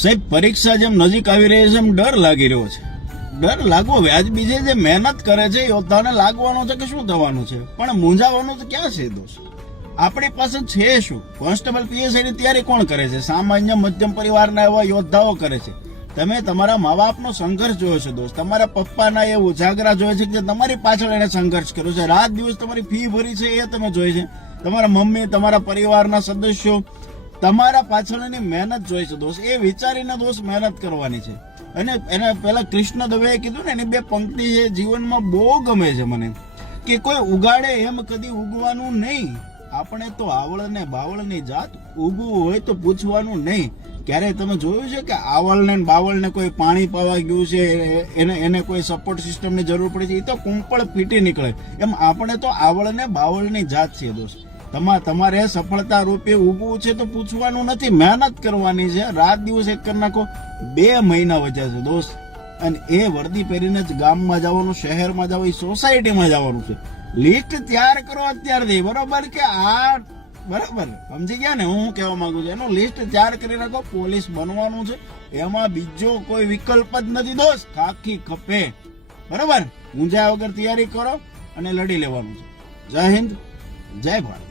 સાહેબ, પરીક્ષા જેમ નજીક આવી રહી છે એમ ડર લાગી રહ્યો છે. ડર લાગવો વ્યાજબી છે. જે મહેનત કરે છે યોદ્ધાને લાગવાનો છે કે શું થવાનું છે, પણ મૂંઝાવાનું તો ક્યાં છે દોસ્ત? આપણી પાસે છે શું? કોન્સ્ટેબલ પીએસઆઈ ની તૈયારી કોણ કરે છે? સામાન્ય મધ્યમ પરિવારના એવા યોદ્ધાઓ કરે છે. તમે તમારા મા બાપનો સંઘર્ષ જોયો છે દોસ્ત. તમારા પપ્પાના એ ઉજાગરા જોયે છે કે તમારી પાછળ એને સંઘર્ષ કર્યો છે. રાત દિવસ તમારી ફી ભરી છે એ તમે જોઈ છે. તમારા મમ્મી, તમારા પરિવારના સદસ્યો તમારા પાછળની મહેનત જોઈ છે દોસ્ત. એ વિચારીને દોસ્ત મહેનત કરવાની છે. અને એને પેલા કૃષ્ણ દવેએ કીધું ને, એની બે પંક્તિ છે જીવનમાં બહુ ગમે છે મને, કે કોઈ ઉગાડે એમ કદી ઉગવાનું નહીં. આપણે તો આવળ ને બાવળની જાત, ઉગવું હોય તો પૂછવાનું નહીં. ક્યારે તમે જોયું છે કે આવળ ને બાવળ ને કોઈ પાણી પાવા ગયું છે, એને કોઈ સપોર્ટ સિસ્ટમની જરૂર પડી છે? એ તો કુંપળ ફીટી નીકળે. એમ આપણે તો આવળ ને બાવળની જાત છે દોસ્ત. તમારે સફળતા રૂપે ઉગવું છે તો પૂછવાનું નથી, મહેનત કરવાની છે. રાત દિવસ એક કરી નાખો. 2 મહિના વચ્ચે છે દોસ્ત. અને એ વર્દી પહેરીને જ ગામમાં જવાનું, શહેરમાં જવાનું, સોસાયટીમાં જવાનું છે. લિસ્ટ તૈયાર કરો અત્યારથી, બરોબર? કે આ બરાબર સમજી ગયા ને હું કહેવા માંગુ છું? એનું લિસ્ટ તૈયાર કરી રાખો. પોલીસ બનવાનું છે, એમાં બીજો કોઈ વિકલ્પ જ નથી દોસ્ત. ખાખી ખપે, બરોબર? ઊંઝા વગર તૈયારી કરો અને લડી લેવાનું છે. જય હિન્દ, જય ભારત.